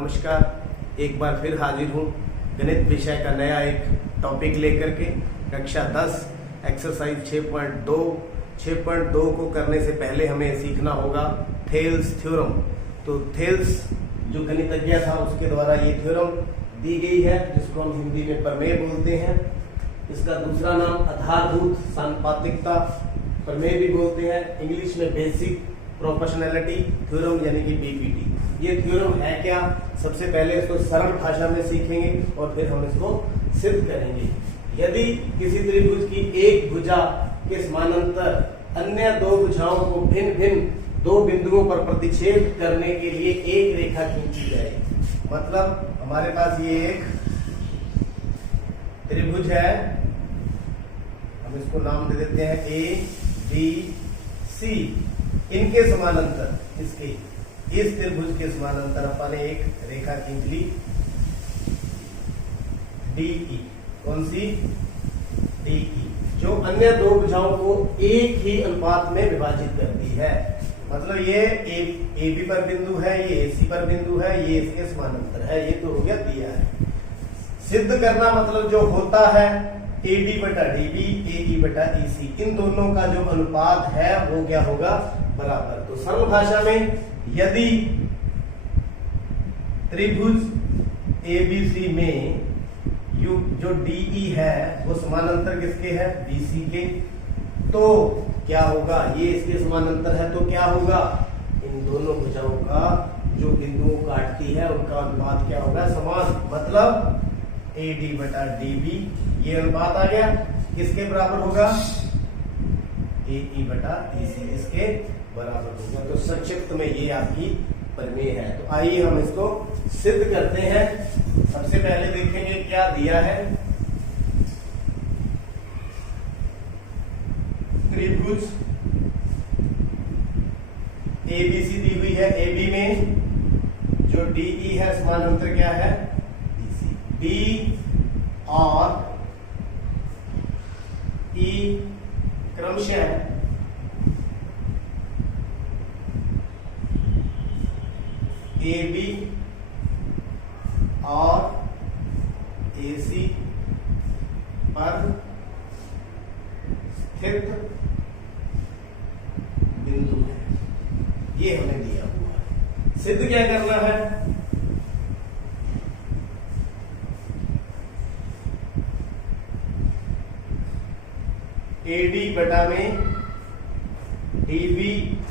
नमस्कार, एक बार फिर हाजिर हूँ गणित विषय का नया एक टॉपिक लेकर के। कक्षा 10 एक्सरसाइज 6.2 को करने से पहले हमें सीखना होगा थेल्स थ्योरम। तो थेल्स जो गणितज्ञ था उसके द्वारा ये थ्योरम दी गई है, जिसको हम हिंदी में प्रमेय बोलते हैं। इसका दूसरा नाम आधारभूत सांपातिकता प्रमेय भी बोलते हैं, इंग्लिश में बेसिक प्रोपोर्शनैलिटी थ्योरम यानी कि बीपीटी। ये थ्योरम है क्या, सबसे पहले इसको सरल भाषा में सीखेंगे और फिर हम इसको सिद्ध करेंगे। यदि किसी त्रिभुज की एक भुजा के समानांतर अन्य दो भुजाओं को भिन्न भिन्न दो बिंदुओं पर प्रतिच्छेद करने के लिए एक रेखा खींची जाए, मतलब हमारे पास ये एक त्रिभुज है, हम इसको नाम दे देते हैं ए बी सी। इनके समानांतर इस त्रिभुज के समानांतर अपन ने एक रेखा खींच ली DE। कौन सी? DE, जो अन्य दो भुजाओं को एक ही अनुपात में विभाजित करती है। मतलब ये ए बी पर बिंदु है, ये AC पर बिंदु है, ये इसके समानांतर है। ये तो हो गया दिया है। सिद्ध करना मतलब जो होता है AD बटा DB, AE बटा EC, इन दोनों का जो अनुपात है वो क्या होगा? बराबर। तो सरल भाषा में यदि त्रिभुज ABC में जो DE है वो समानांतर किसके है? BC के, तो क्या होगा? ये इसके समानांतर है तो क्या होगा? इन दोनों भुजाओं का जो बिंदुओं काटती है उनका अनुपात क्या होगा? समान। मतलब AD बटा DB, ये अनुपात आ गया, किसके बराबर होगा? AE बटा EC, इसके बराबर होगा। तो संक्षिप्त में ये आपकी प्रमेय है। तो आइए हम इसको सिद्ध करते हैं। सबसे पहले देखेंगे क्या दिया है। त्रिभुज ABC दी हुई है, AB में जो DE है समानांतर क्या है? BC। D और E क्रमशः AB और AC पर स्थित बिंदु है, ये हमें दिया हुआ है। सिद्ध क्या करना है? AD बटा में DB,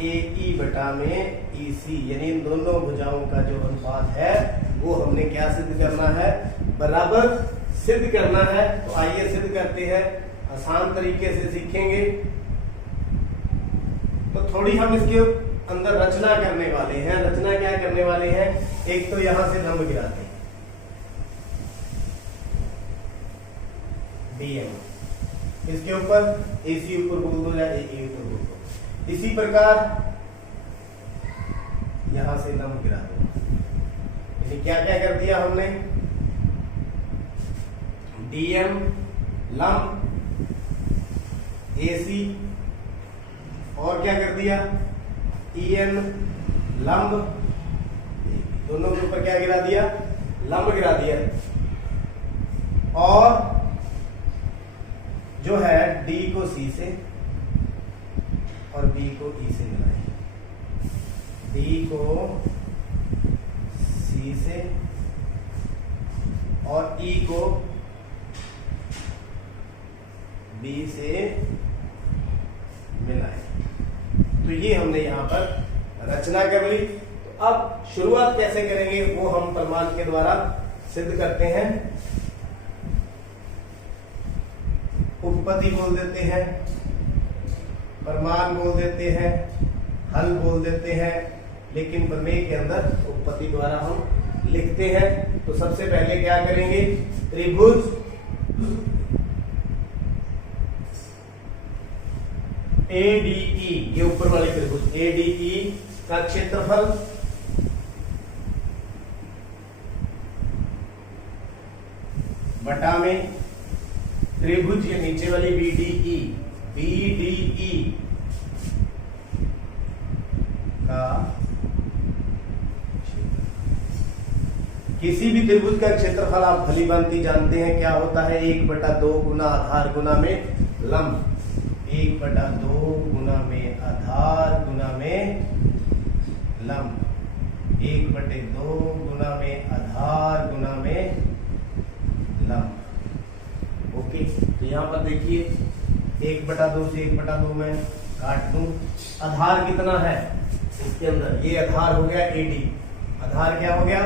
AE बटा में EC, यानी इन दोनों भुजाओं का जो अनुपात है वो हमने क्या सिद्ध करना है? बराबर सिद्ध करना है। तो आइए सिद्ध करते हैं, आसान तरीके से सीखेंगे। तो थोड़ी हम इसके अंदर रचना करने वाले हैं। रचना क्या करने वाले हैं? एक तो यहां से लंब गिराते हैं DM, इसके ऊपर AC ऊपर बोल दो या AE ऊपर बोल दो। इसी प्रकार यहां से लंब गिरा दो। क्या क्या कर दिया हमने? DM लंब, AC और क्या कर दिया? EN लंब, दोनों के ऊपर क्या गिरा दिया? लंब गिरा दिया। और जो है D को C से और B को E से मिलाएं। D को C से और E को B से मिलाएं। तो ये हमने यहां पर रचना कर ली। तो अब शुरुआत कैसे करेंगे वो हम प्रमाण के द्वारा सिद्ध करते हैं। उत्पत्ति बोल देते हैं, प्रमाण बोल देते हैं, हल बोल देते हैं, लेकिन प्रमेय के अंदर उत्पत्ति द्वारा हम लिखते हैं। तो सबसे पहले क्या करेंगे? त्रिभुज ADE, ये ऊपर वाले त्रिभुज ADE का क्षेत्रफल बटा में त्रिभुज के नीचे वाली BDE का किसी भी त्रिभुज का क्षेत्रफल आप भली भांति जानते हैं क्या होता है, 1/2 गुना आधार गुना में लंब, 1/2 गुना में आधार गुना में लंब, 1/2 गुना में आधार गुना में लंब। ओके, तो यहाँ पर देखिए 1/2 से 1/2 में काट दूं। आधार कितना है इसके अंदर, ये आधार हो गया AD, आधार क्या हो गया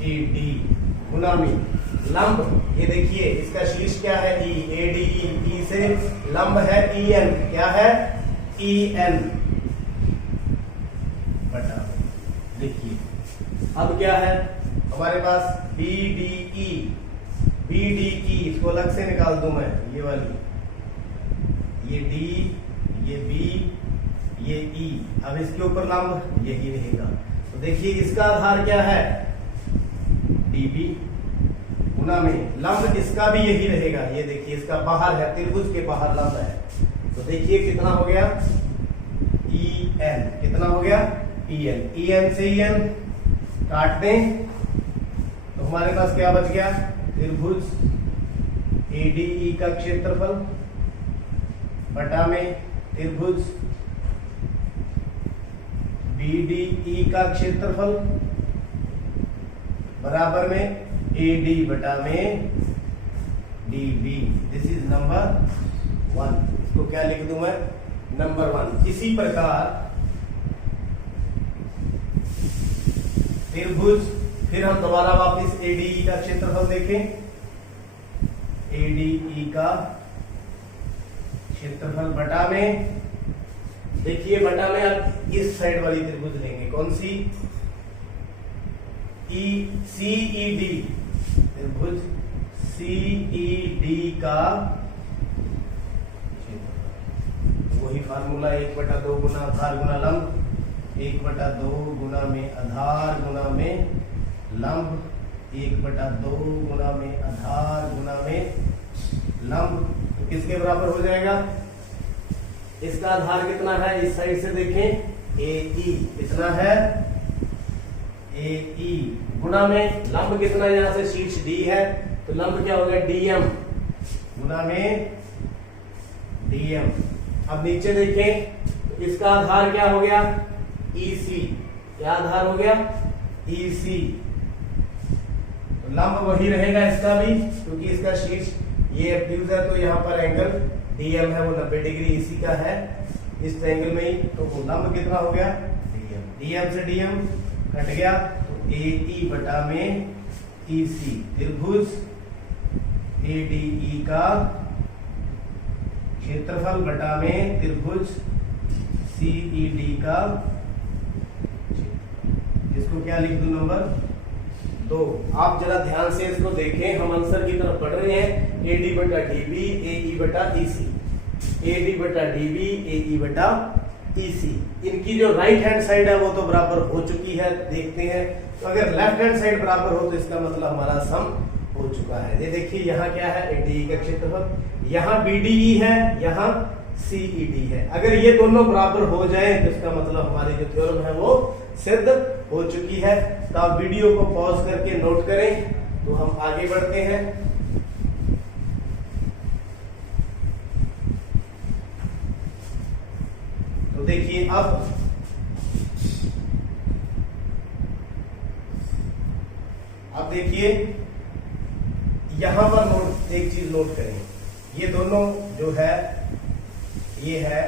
AD गुना में लंब, ये देखिए इसका शीर्ष क्या है E, ADE, E से लंब है EN, क्या है EN बटा, देखिए अब क्या है हमारे पास BDE, BDE इसको अलग से निकाल दूं मैं, ये वाली, ये D, ये B, ये E, अब इसके ऊपर लंब यही रहेगा। तो देखिए इसका आधार क्या है DB गुना में लंब, इसका भी यही रहेगा, ये देखिए इसका बाहर है, त्रिभुज के बाहर लंब है। तो देखिए कितना हो गया EN, कितना हो गया EN, EN से EN काट दें तो हमारे पास क्या बच गया, त्रिभुज ADE का क्षेत्रफल बटा में त्रिभुज BDE का क्षेत्रफल बराबर में AD बटा में DB। दिस इज नंबर 1, इसको क्या लिख दूं मैं, नंबर 1। इसी प्रकार त्रिभुज, फिर हम दोबारा वापस ADE का क्षेत्रफल देखें, ADE का क्षेत्रफल बटा में, देखिए बटा में आप इस साइड वाली त्रिभुज लेंगे, कौन सी CED, त्रिभुज CED का वही फार्मूला, 1/2 गुना आधार गुना लंब, 1/2 गुना में आधार गुना में लंब, 1/2 गुना में आधार गुना में लंब, तो किसके बराबर हो जाएगा, इसका आधार कितना है, इस साइड से देखें AE कितना है AE गुना में लंब कितना, यहां से शीर्ष D है तो लंब क्या हो गया DM गुना में DM। अब नीचे देखें तो इसका आधार क्या हो गया EC, क्या आधार हो गया EC, तो लंब वही रहेगा इसका भी, क्योंकि इसका शीर्ष ये एक्यूज है तो यहाँ पर एंगल DM है वो 90 डिग्री इसी का है इस ट्रायंगल में ही, तो वो लंब कितना हो गया DM से DM कट गया तो AE बटा में EC, त्रिभुज ADE का क्षेत्रफल बटा में त्रिभुज CED का, इसको क्या लिख दूं नंबर 2। आप जरा ध्यान से इसको देखें, हम आंसर की तरफ बढ़ रहे हैं, AD बटा DB AE बटा EC, AD बटा DB AE बटा EC। इनकी जो राइट हैंड साइड है वो तो बराबर हो चुकी है, देखते हैं तो अगर लेफ्ट हैंड साइड बराबर हो तो इसका मतलब हमारा सम हो चुका है। ये देखिए यहाँ क्या है ADE का क्षेत्रफल, यहाँ BDE है, यहाँ CED है। अगर ये दोनों बराबर हो जाए तो इसका मतलब हमारी जो थ्योरम है वो सिद्ध हो चुकी है। तो आप वीडियो को पॉज करके नोट करें तो हम आगे बढ़ते हैं। तो देखिए अब देखिए यहां पर नोट, एक चीज नोट करें, ये दोनों जो है ये है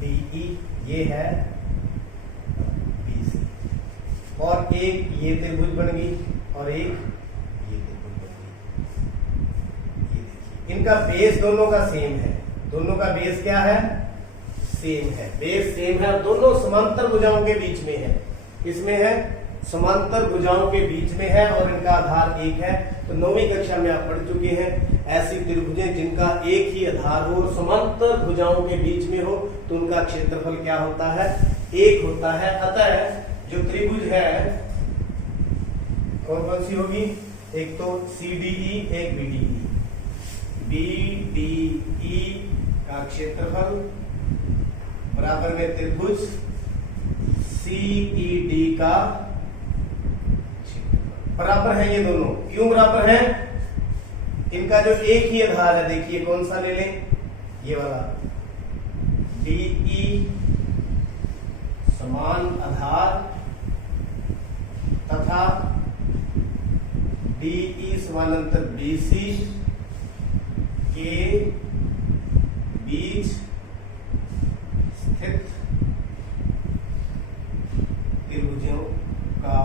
DE, ये है BC, और एक ये त्रिभुज बन गई और एक ये त्रिभुज बन गई। ये देखिए इनका बेस दोनों का सेम है, दोनों का बेस क्या है सेम है, बेस सेम है, दोनों समांतर भुजाओं के बीच में है, इसमें है समांतर भुजाओं के बीच में है और इनका आधार एक है। तो 9वीं कक्षा में आप पढ़ चुके हैं ऐसी त्रिभुजें जिनका एक ही आधार हो और समांतर भुजाओं के बीच में हो तो उनका क्षेत्रफल क्या होता है एक होता है। अतः जो त्रिभुज है कौन कौन सी होगी, एक तो CDE एक BDE, BDE का क्षेत्रफल बराबर में त्रिभुज CED का क्षेत्रफल। बराबर है ये दोनों। क्यों बराबर है? इनका जो एक ही आधार है, देखिए कौन सा ले लें, ये वाला DE समान आधार तथा DE समानांतर BC के बीच स्थित त्रिभुजों का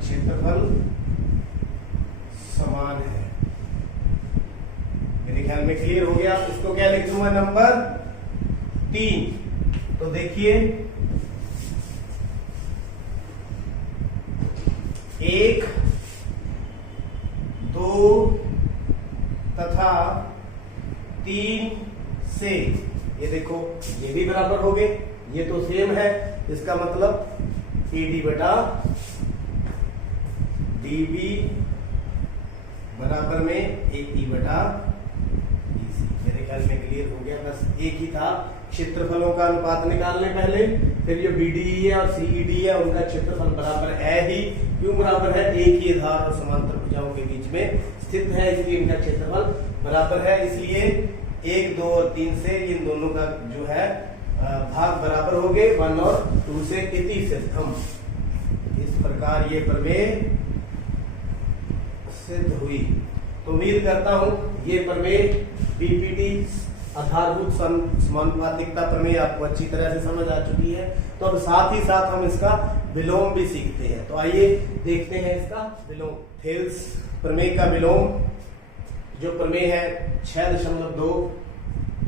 क्षेत्रफल समान है। मेरे ख्याल में क्लियर हो गया। इसको क्या लिख दूंगा? नंबर 3। तो देखिए 1, 2 तथा 3 से ये देखो ये भी बराबर हो गए, ये तो सेम है। इसका मतलब AD बटा DB बराबर में AE बटा BC। मेरे ख्याल में क्लियर हो गया। बस एक ही था क्षेत्रफलों का अनुपात निकालने पहले, फिर जो BDE है और CED है उनका क्षेत्रफल बराबर है ही। क्यों बराबर है? एक ही आधार और समांतर भुजाओं के बीच में स्थित है, इसलिए इनका क्षेत्रफल बराबर है। इसलिए 1, 2 और 3 से इन दोनों का जो है भाग बराबर हो गए, 1 और 2 से इति सिद्धम। इस प्रकार ये प्रमेय सिद्ध हुई। तो उम्मीद करता हूं ये प्रमेय PPT आधारभूत समानुपातिकता प्रमेय आपको अच्छी तरह से समझ आ चुकी है। तो अब साथ ही साथ हम इसका विलोम भी सीखते हैं। तो आइए देखते हैं इसका विलोम। थेल्स प्रमेय का विलोम जो प्रमेय है 6.2,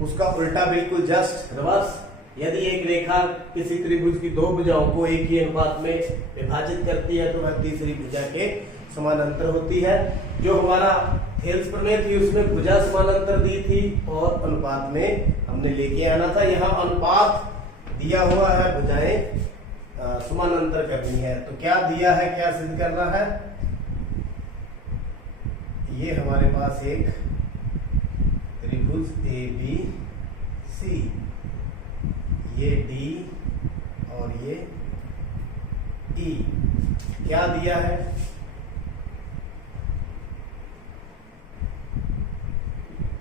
उसका उल्टा बिल्कुल जस्ट रिवर्स। यदि एक रेखा किसी त्रिभुज की दो भुजाओं को एक ही अनुपात में विभाजित करती है तो वह तीसरी भुजा के समानांतर होती है। जो हमारा थेल्स प्रमेय थी उसमें भुजा समानांतर दी थी और अनुपात में हमने लेके आना था। यहाँ अनुपात दिया हुआ है, भुजाएं समानांतर करनी है। तो क्या दिया है, क्या सिद्ध करना है? ये हमारे पास एक त्रिभुज ABC, ये D और ये E। क्या दिया है?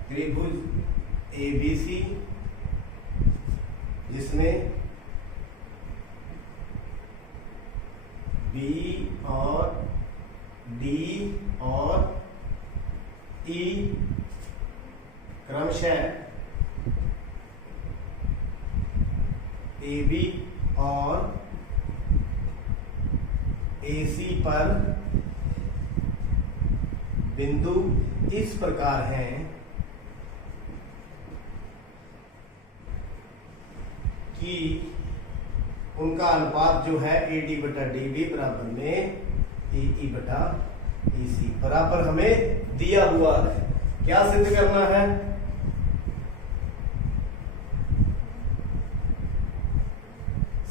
त्रिभुज ABC जिसमें B और D और E क्रमशः AB और AC पर बिंदु इस प्रकार हैं कि उनका अनुपात जो है AD बटा DB बराबर में AE बटा EC बराबर हमें दिया हुआ है। क्या सिद्ध करना है?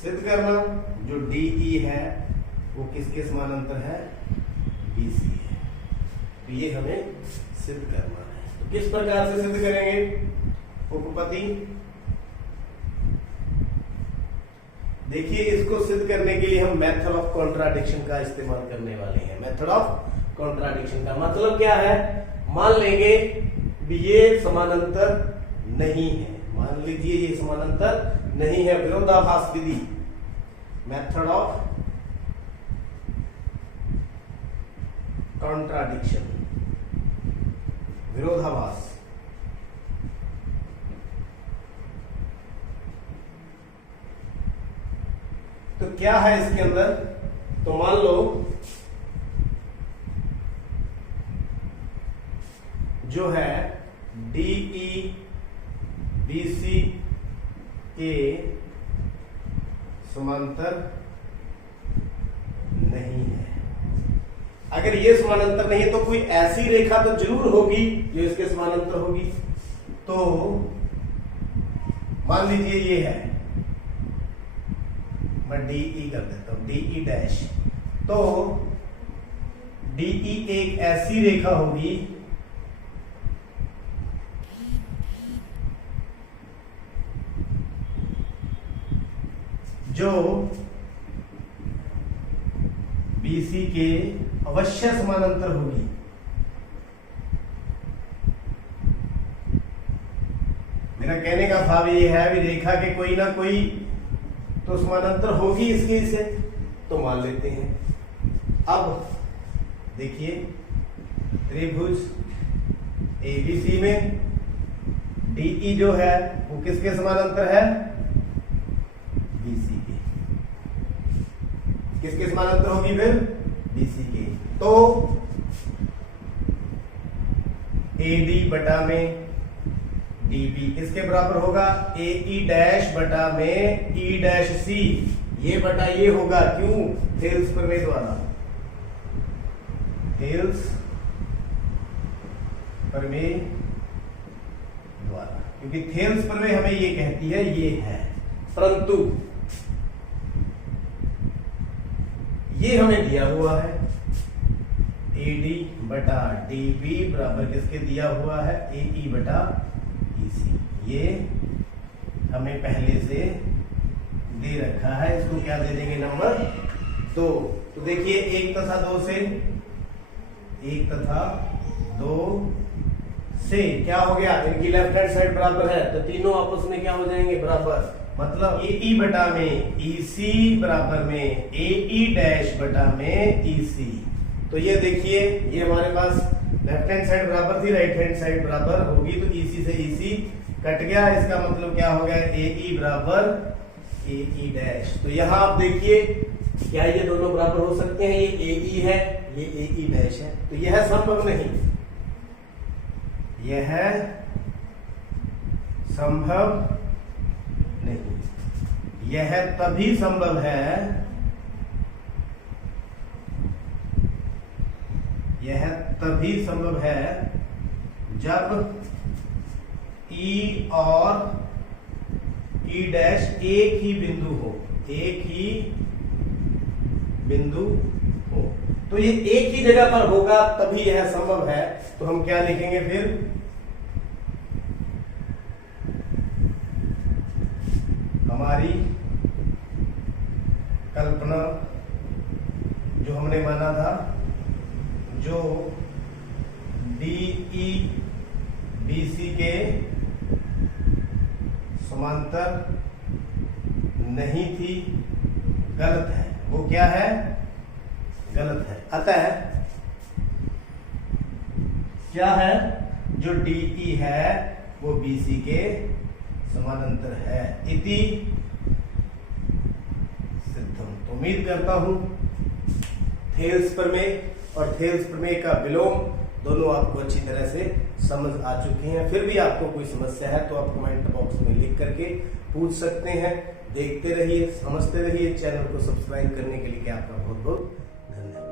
सिद्ध करना जो DE है वो किसके समानांतर है? BC है। तो ये हमें सिद्ध करना है। तो किस प्रकार से सिद्ध करेंगे? उपपत्ति देखिए, इसको सिद्ध करने के लिए हम मेथड ऑफ कॉन्ट्राडिक्शन का इस्तेमाल करने वाले हैं। मेथड ऑफ कॉन्ट्राडिक्शन का मतलब क्या है? मान लेंगे भी ये समानांतर नहीं है, मान लीजिए ये समानांतर नहीं है, विरोधाभास विधि, मेथड ऑफ कॉन्ट्राडिक्शन, विरोधाभास। तो क्या है इसके अंदर? तो मान लो जो है DE BC के समांतर नहीं है। अगर ये समानांतर नहीं है तो कोई ऐसी रेखा तो जरूर होगी जो इसके समानांतर होगी। तो मान लीजिए ये है, मैं DE कर देता हूं, DE डैश। तो DE एक ऐसी रेखा होगी जो BC के अवश्य समानांतर होगी। मेरा कहने का भाव ये है, अभी रेखा के कोई ना कोई तो समानांतर होगी इसके इसे, तो मान लेते हैं। अब देखिए त्रिभुज ABC में DE जो है वो किसके समानांतर है? BC के। किसके समानांतर होगी फिर? BC के। तो AD बटा में DB किसके बराबर होगा? AE डैश बटा में E डैश C, ये बटा ये होगा। क्यों? थेल्स प्रमेय द्वारा। थेल्स प्रमेय द्वारा, क्योंकि थेल्स प्रमेय हमें ये कहती है ये है, परंतु ये हमें दिया हुआ है AD बटा DB बराबर किसके दिया हुआ है? AE बटा EC। ये हमें पहले से दे रखा है, इसको क्या दे देंगे? नंबर 2। तो देखिए 1 तथा 2 से, 1 तथा 2 से क्या हो गया? इनकी लेफ्ट हैंड साइड बराबर है, तो तीनों आपस में क्या हो जाएंगे? बराबर। मतलब AE बटा में EC बराबर में AE डैश बटा में EC। तो ये देखिए, ये हमारे पास लेफ्ट हैंड साइड बराबर थी, राइट हैंड साइड बराबर होगी, तो EC से EC कट गया। इसका मतलब क्या हो गया? AE बराबर AE डैश। तो यहां आप देखिए, क्या ये दोनों बराबर हो सकते हैं? ये AE है, ये AE डैश है, तो यह संभव नहीं। यह संभव नहीं। यह तभी संभव है, यह तभी संभव है जब E और E डैश एक ही बिंदु हो, एक ही बिंदु हो। तो ये एक ही जगह पर होगा तभी यह संभव है। तो हम क्या लिखेंगे फिर? हमारी कल्पना जो हमने माना था, जो DE BC के समांतर नहीं थी, गलत है। वो क्या है? गलत है। अतः क्या है? जो DE है वो BC के समानांतर है, इति सिद्धम। तो उम्मीद करता हूं थेल्स प्रमेय और थेल्स प्रमेय का विलोम दोनों आपको अच्छी तरह से समझ आ चुके हैं। फिर भी आपको कोई समस्या है तो आप कमेंट बॉक्स में लिख करके पूछ सकते हैं। देखते रहिए, समझते रहिए। चैनल को सब्सक्राइब करने के लिए आपका बहुत बहुत धन्यवाद।